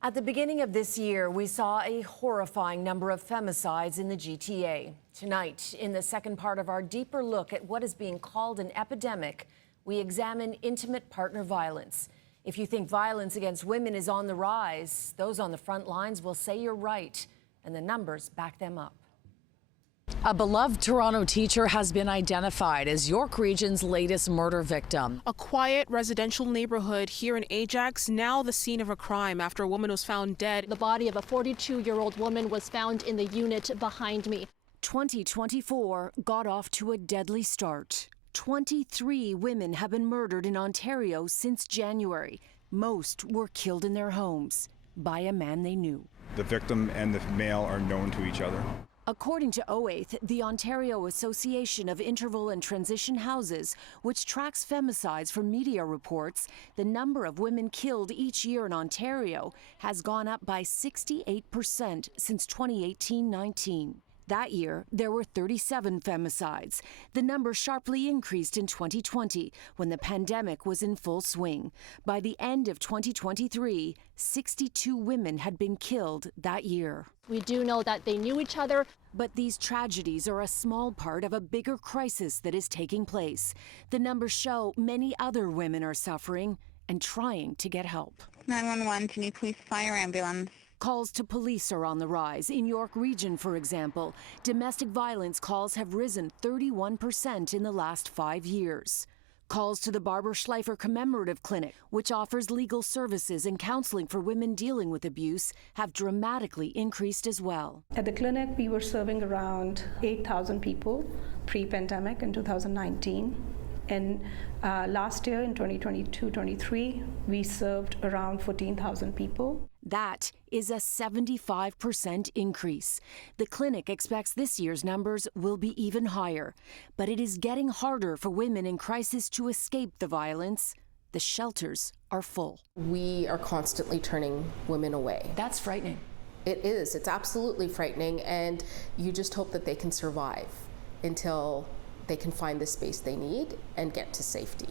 At the beginning of this year, we saw a horrifying number of femicides in the GTA. Tonight, in the second part of our deeper look at what is being called an epidemic, we examine intimate partner violence. If you think violence against women is on the rise, those on the front lines will say you're right, and the numbers back them up. A beloved Toronto teacher has been identified as York Region's latest murder victim. A quiet residential neighborhood here in Ajax, now the scene of a crime after a woman was found dead. The body of a 42-year-old woman was found in the unit behind me. 2024 got off to a deadly start. 23 women have been murdered in Ontario since January. Most were killed in their homes by a man they knew. The victim and the male are known to each other. According to OAITH, the Ontario Association of Interval and Transition Houses, which tracks femicides from media reports, the number of women killed each year in Ontario has gone up by 68% since 2018-19. That year, there were 37 femicides. The number sharply increased in 2020 when the pandemic was in full swing. By the end of 2023, 62 women had been killed that year. We do know that they knew each other. But these tragedies are a small part of a bigger crisis that is taking place. The numbers show many other women are suffering and trying to get help. 911, can you please fire ambulance? Calls to police are on the rise. In York Region, for example, domestic violence calls have risen 31% in the last 5 years. Calls to the Barbara Schleifer Commemorative Clinic, which offers legal services and counseling for women dealing with abuse, have dramatically increased as well. At the clinic, we were serving around 8,000 people pre-pandemic in 2019. And last year, in 2022-23, we served around 14,000 people. That is a 75% increase. The clinic expects this year's numbers will be even higher. But it is getting harder for women in crisis to escape the violence. The shelters are full. We are constantly turning women away. That's frightening. It is. It's absolutely frightening. And you just hope that they can survive until they can find the space they need and get to safety.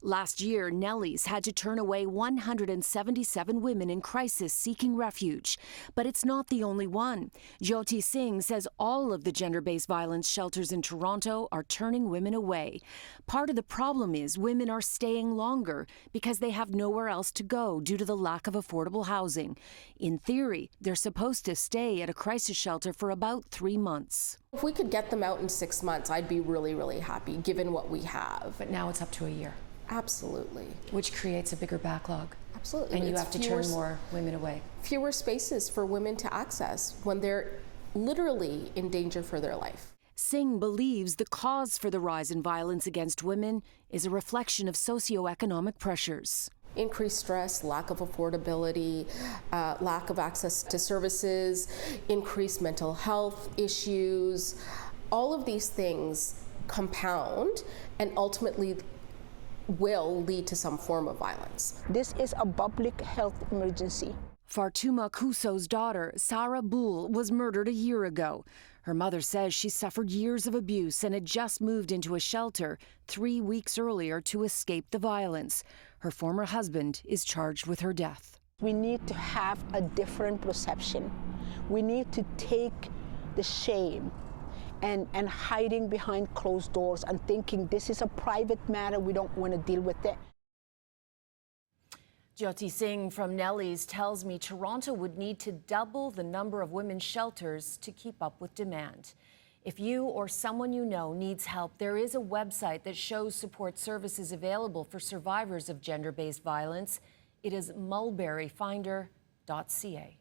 Last year, Nellies had to turn away 177 women in crisis seeking refuge. But it's not the only one. Jyoti Singh says all of the gender-based violence shelters in Toronto are turning women away. Part of the problem is women are staying longer because they have nowhere else to go due to the lack of affordable housing. In theory, they're supposed to stay at a crisis shelter for about 3 months. If we could get them out in 6 months, I'd be really, really happy, given what we have. But now it's up to a year. Absolutely. Which creates a bigger backlog. Absolutely. And you have to turn more women away. Fewer spaces for women to access when they're literally in danger for their life. Singh believes the cause for the rise in violence against women is a reflection of socioeconomic pressures. Increased stress, lack of affordability, lack of access to services, increased mental health issues. All of these things compound and ultimately will lead to some form of violence. This is a public health emergency. Fartuma Kuso's daughter, Sarah Boole, was murdered a year ago. Her mother says she suffered years of abuse and had just moved into a shelter 3 weeks earlier to escape the violence. Her former husband is charged with her death. We need to have a different perception. We need to take the shame and hiding behind closed doors and thinking this is a private matter, we don't want to deal with it. Jyoti Singh from Nellies tells me Toronto would need to double the number of women's shelters to keep up with demand. If you or someone you know needs help, there is a website that shows support services available for survivors of gender-based violence. It is mulberryfinder.ca.